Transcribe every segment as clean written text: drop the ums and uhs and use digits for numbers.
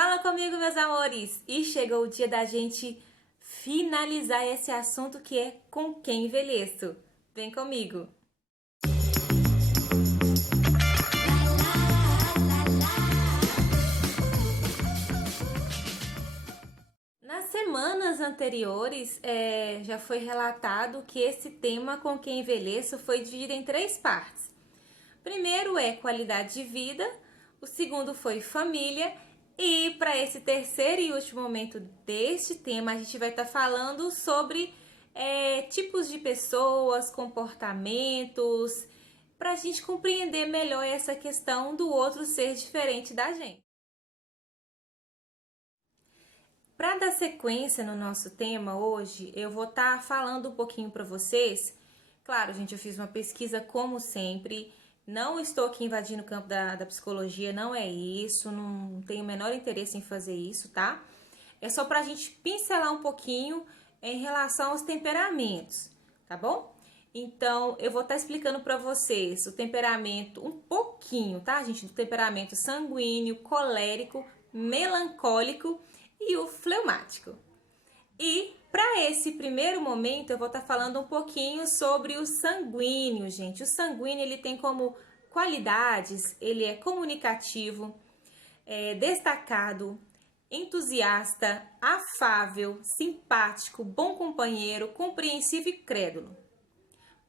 Fala comigo, meus amores! E chegou o dia da gente finalizar esse assunto que é com quem envelheço. Vem comigo! Nas semanas anteriores, já foi relatado que esse tema com quem envelheço foi dividido em três partes. Primeiro é qualidade de vida, o segundo foi família e para esse terceiro e último momento deste tema a gente vai estar falando sobre tipos de pessoas, comportamentos, para a gente compreender melhor essa questão do outro ser diferente da gente. Para dar sequência no nosso tema hoje, eu vou estar falando um pouquinho para vocês. Claro, gente, eu fiz uma pesquisa como sempre. Não estou aqui invadindo o campo da psicologia, não é isso. Não tenho o menor interesse em fazer isso, tá? É só para a gente pincelar um pouquinho em relação aos temperamentos, tá bom? Então, eu vou estar explicando para vocês o temperamento um pouquinho, tá, gente? Do temperamento sanguíneo, colérico, melancólico e o fleumático. E para esse primeiro momento eu vou estar falando um pouquinho sobre o sanguíneo, gente. O sanguíneo ele tem como qualidades, ele é comunicativo, destacado, entusiasta, afável, simpático, bom companheiro, compreensivo e crédulo.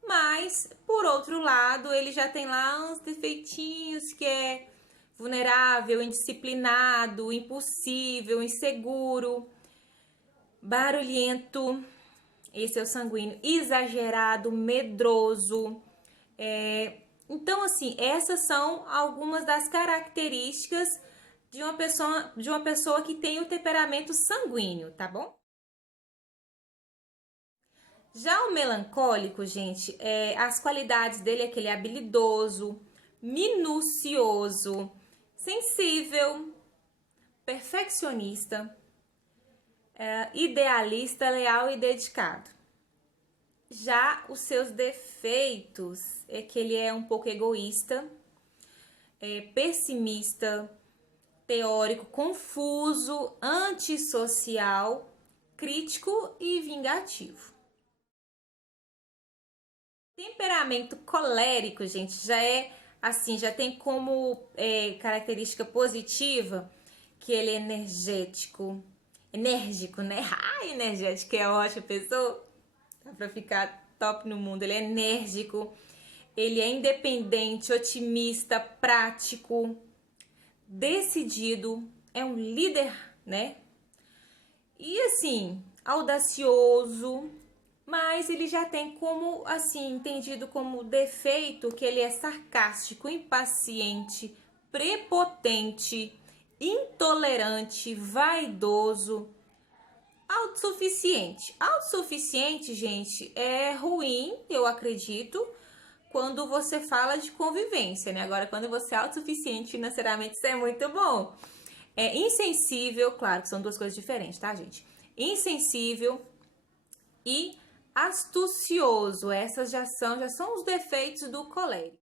Mas, por outro lado, ele já tem lá uns defeitinhos que é vulnerável, indisciplinado, impulsivo, inseguro, barulhento, esse é o sanguíneo, exagerado, medroso. Então, assim, essas são algumas das características de uma pessoa que tem o temperamento sanguíneo, tá bom? Já o melancólico, gente, as qualidades dele é que ele é habilidoso, minucioso, sensível, perfeccionista, idealista, leal e dedicado. Já os seus defeitos é que ele é um pouco egoísta, pessimista, teórico, confuso, antissocial, crítico e vingativo. Temperamento colérico, gente, já é assim, já tem como característica positiva que ele é enérgico, né? Energético é ótima pessoa, dá pra ficar top no mundo. Ele é enérgico, ele é independente, otimista, prático, decidido, é um líder, né? E assim, audacioso, mas ele já tem como, assim, entendido como defeito que ele é sarcástico, impaciente, prepotente, intolerante, vaidoso, autossuficiente. Autossuficiente, gente, é ruim, eu acredito, quando você fala de convivência, né? Agora, quando você é autossuficiente financeiramente, isso é muito bom. É insensível, claro que são duas coisas diferentes, tá, gente? Insensível e astucioso. Essas já são os defeitos do colérico.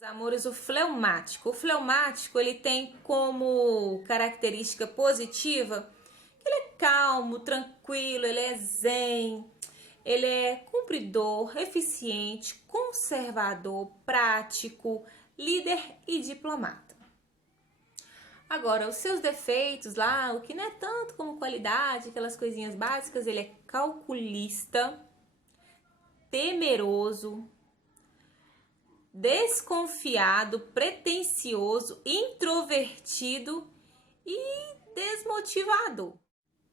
Meus amores, o fleumático. O fleumático, ele tem como característica positiva que ele é calmo, tranquilo, ele é zen, ele é cumpridor, eficiente, conservador, prático, líder e diplomata. Agora, os seus defeitos lá, o que não é tanto como qualidade, aquelas coisinhas básicas, ele é calculista, temeroso, desconfiado, pretensioso, introvertido e desmotivado.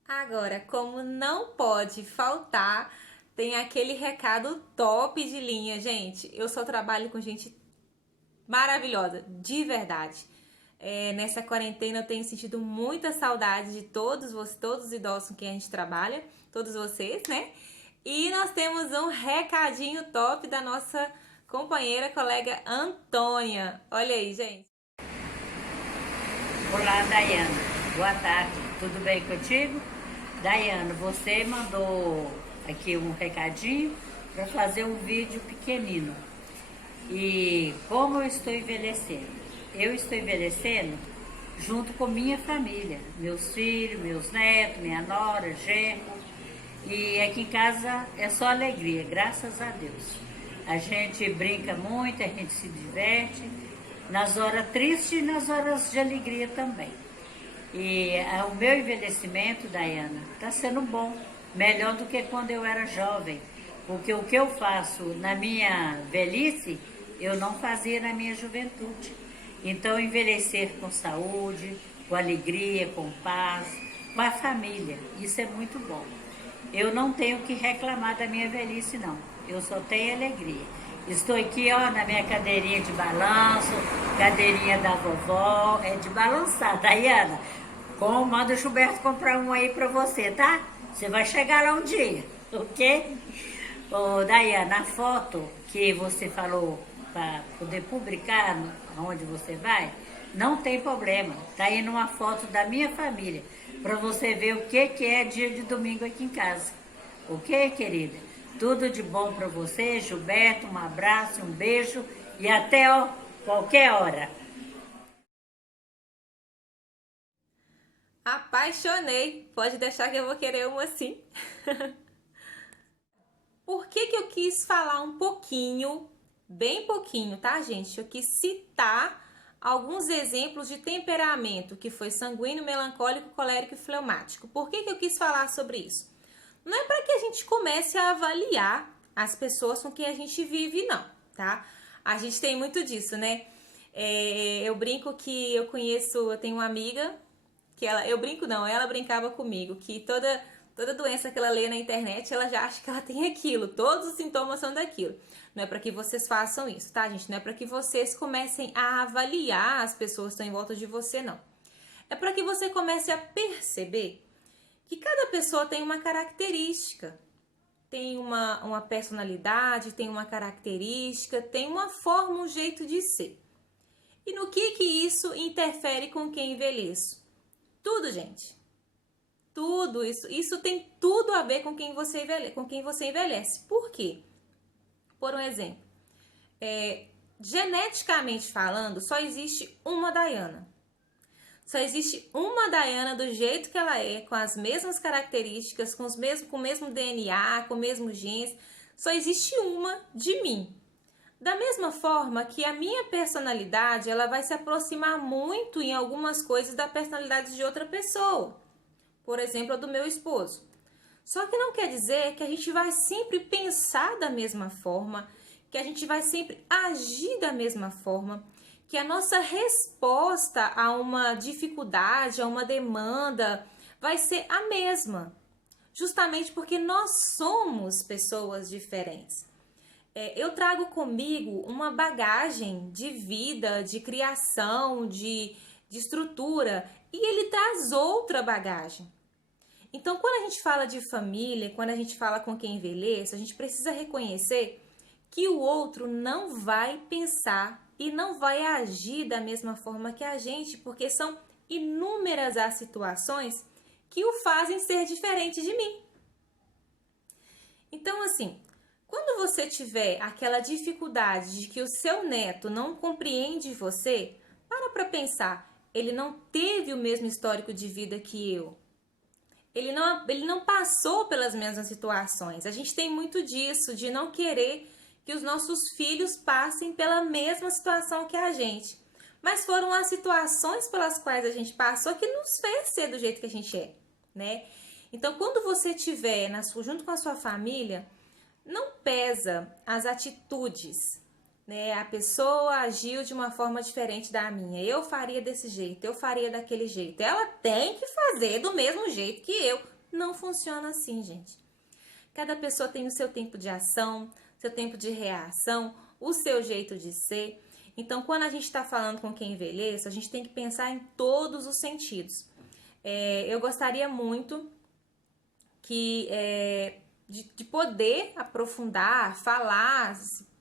Agora, como não pode faltar, tem aquele recado top de linha, gente. Eu só trabalho com gente maravilhosa, de verdade. Nessa quarentena eu tenho sentido muita saudade de todos os idosos com quem a gente trabalha, todos vocês, né? E nós temos um recadinho top da nossa companheira, colega Antônia. Olha aí, gente. Olá, Daiane. Boa tarde. Tudo bem contigo? Daiane, você mandou aqui um recadinho para fazer um vídeo pequenino. E como eu estou envelhecendo? Eu estou envelhecendo junto com minha família, meus filhos, meus netos, minha nora, genro. E aqui em casa é só alegria, graças a Deus. A gente brinca muito, a gente se diverte, nas horas tristes e nas horas de alegria também. E o meu envelhecimento, Daiana, está sendo bom, melhor do que quando eu era jovem. Porque o que eu faço na minha velhice, eu não fazia na minha juventude. Então, envelhecer com saúde, com alegria, com paz, com a família, isso é muito bom. Eu não tenho que reclamar da minha velhice, não. Eu só tenho alegria. Estou aqui, ó, na minha cadeirinha de balanço, cadeirinha da vovó, é de balançar, Daiana. Manda o Gilberto comprar um aí pra você, tá? Você vai chegar lá um dia, ok? Ô, Daiana, a foto que você falou para poder publicar onde você vai, não tem problema. Tá aí numa foto da minha família, para você ver o que é dia de domingo aqui em casa. Ok, querida? Tudo de bom para você, Gilberto. Um abraço, um beijo e até qualquer hora. Apaixonei. Pode deixar que eu vou querer uma assim. Por que eu quis falar um pouquinho, bem pouquinho, tá, gente? Eu quis citar alguns exemplos de temperamento, que foi sanguíneo, melancólico, colérico e fleumático. Por que eu quis falar sobre isso? Não é para que a gente comece a avaliar as pessoas com quem a gente vive, não, tá? A gente tem muito disso, né? Eu brinco que eu tenho uma amiga, que ela brincava comigo, que toda doença que ela lê na internet, ela já acha que ela tem aquilo, todos os sintomas são daquilo. Não é para que vocês façam isso, tá, gente? Não é para que vocês comecem a avaliar as pessoas que estão em volta de você, não. É para que você comece a perceber que cada pessoa tem uma característica, tem uma personalidade, tem uma característica, tem uma forma, um jeito de ser. E no que isso interfere com quem envelheço? Tudo, gente. Tudo isso tem tudo a ver com quem você envelhece. Por quê? Por um exemplo, geneticamente falando, só existe uma Daiana. Só existe uma Daiana do jeito que ela é, com as mesmas características, com o mesmo DNA, com o mesmo genes. Só existe uma de mim. Da mesma forma que a minha personalidade, ela vai se aproximar muito em algumas coisas da personalidade de outra pessoa. Por exemplo, a do meu esposo. Só que não quer dizer que a gente vai sempre pensar da mesma forma, que a gente vai sempre agir da mesma forma, que a nossa resposta a uma dificuldade, a uma demanda, vai ser a mesma. Justamente porque nós somos pessoas diferentes. Eu trago comigo uma bagagem de vida, de criação, de estrutura, e ele traz outra bagagem. Então, quando a gente fala de família, quando a gente fala com quem envelhece, a gente precisa reconhecer que o outro não vai pensar e não vai agir da mesma forma que a gente, porque são inúmeras as situações que o fazem ser diferente de mim. Então, assim, quando você tiver aquela dificuldade de que o seu neto não compreende você, para pensar, ele não teve o mesmo histórico de vida que eu. Ele não passou pelas mesmas situações. A gente tem muito disso, de não querer que os nossos filhos passem pela mesma situação que a gente. Mas foram as situações pelas quais a gente passou que nos fez ser do jeito que a gente é, né? Então, quando você estiver junto com a sua família, não pesa as atitudes, né? A pessoa agiu de uma forma diferente da minha. Eu faria desse jeito, eu faria daquele jeito. Ela tem que fazer do mesmo jeito que eu. Não funciona assim, gente. Cada pessoa tem o seu tempo de ação, seu tempo de reação, o seu jeito de ser. Então, quando a gente está falando com quem envelhece, a gente tem que pensar em todos os sentidos. Eu gostaria muito de poder aprofundar, falar,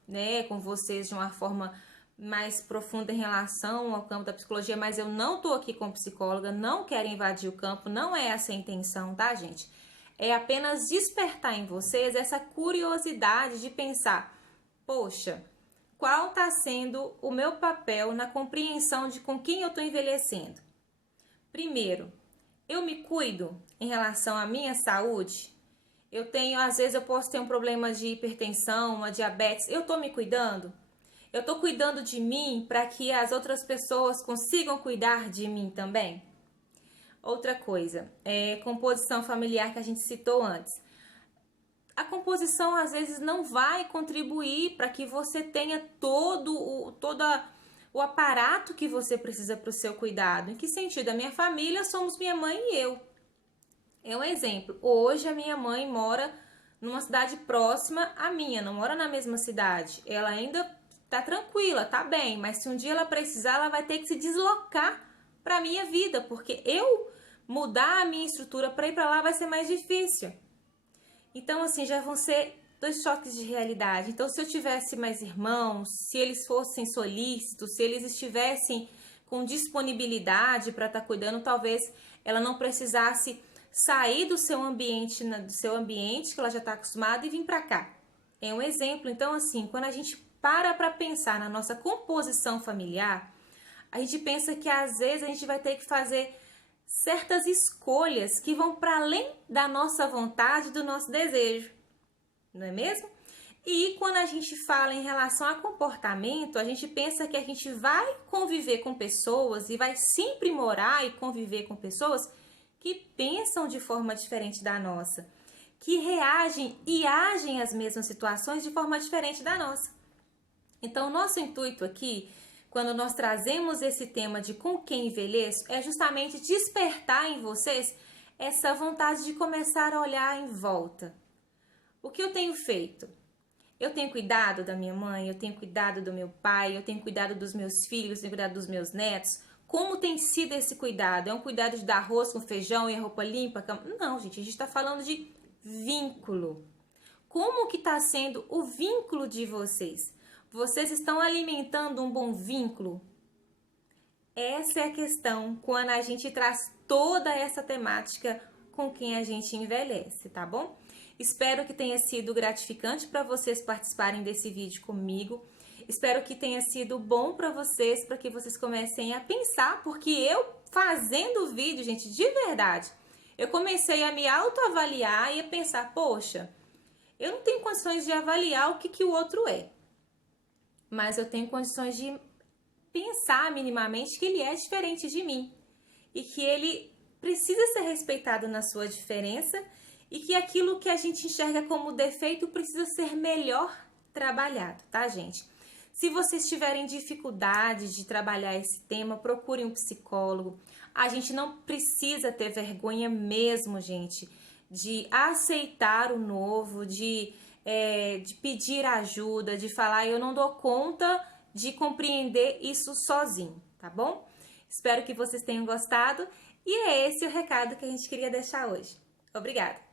né, com vocês de uma forma mais profunda em relação ao campo da psicologia, mas eu não tô aqui como psicóloga, não quero invadir o campo, não é essa a intenção, tá, gente? É apenas despertar em vocês essa curiosidade de pensar, poxa, qual tá sendo o meu papel na compreensão de com quem eu tô envelhecendo? Primeiro, eu me cuido em relação à minha saúde? Às vezes eu posso ter um problema de hipertensão, uma diabetes, eu tô me cuidando? Eu tô cuidando de mim para que as outras pessoas consigam cuidar de mim também? Outra coisa, composição familiar que a gente citou antes. A composição às vezes não vai contribuir para que você tenha todo o aparato que você precisa para o seu cuidado. Em que sentido? A minha família somos minha mãe e eu. É um exemplo. Hoje a minha mãe mora numa cidade próxima à minha, não mora na mesma cidade. Ela ainda tá tranquila, tá bem, mas se um dia ela precisar, ela vai ter que se deslocar para a minha vida, porque eu mudar a minha estrutura para ir para lá vai ser mais difícil. Então, assim, já vão ser dois choques de realidade. Então, se eu tivesse mais irmãos, se eles fossem solícitos, se eles estivessem com disponibilidade para estar cuidando, talvez ela não precisasse sair do seu ambiente, que ela já está acostumada, e vir para cá. É um exemplo. Então, assim, quando a gente para pensar na nossa composição familiar, a gente pensa que às vezes a gente vai ter que fazer certas escolhas que vão para além da nossa vontade, do nosso desejo, não é mesmo? E quando a gente fala em relação a comportamento, a gente pensa que a gente vai conviver com pessoas e vai sempre morar e conviver com pessoas que pensam de forma diferente da nossa, que reagem e agem às mesmas situações de forma diferente da nossa. Então, o nosso intuito aqui, quando nós trazemos esse tema de com quem envelheço, é justamente despertar em vocês essa vontade de começar a olhar em volta. O que eu tenho feito? Eu tenho cuidado da minha mãe, eu tenho cuidado do meu pai, eu tenho cuidado dos meus filhos, eu tenho cuidado dos meus netos. Como tem sido esse cuidado? É um cuidado de dar arroz com feijão e a roupa limpa? Não, gente, a gente está falando de vínculo. Como que está sendo o vínculo de vocês? Vocês estão alimentando um bom vínculo? Essa é a questão quando a gente traz toda essa temática com quem a gente envelhece, tá bom? Espero que tenha sido gratificante para vocês participarem desse vídeo comigo. Espero que tenha sido bom para que vocês comecem a pensar, porque eu fazendo o vídeo, gente, de verdade, eu comecei a me autoavaliar e a pensar, poxa, eu não tenho condições de avaliar o que o outro é, mas eu tenho condições de pensar minimamente que ele é diferente de mim e que ele precisa ser respeitado na sua diferença e que aquilo que a gente enxerga como defeito precisa ser melhor trabalhado, tá, gente? Se vocês tiverem dificuldade de trabalhar esse tema, procurem um psicólogo. A gente não precisa ter vergonha mesmo, gente, de aceitar o novo, de pedir ajuda, de falar, eu não dou conta de compreender isso sozinho, tá bom? Espero que vocês tenham gostado e é esse o recado que a gente queria deixar hoje. Obrigada!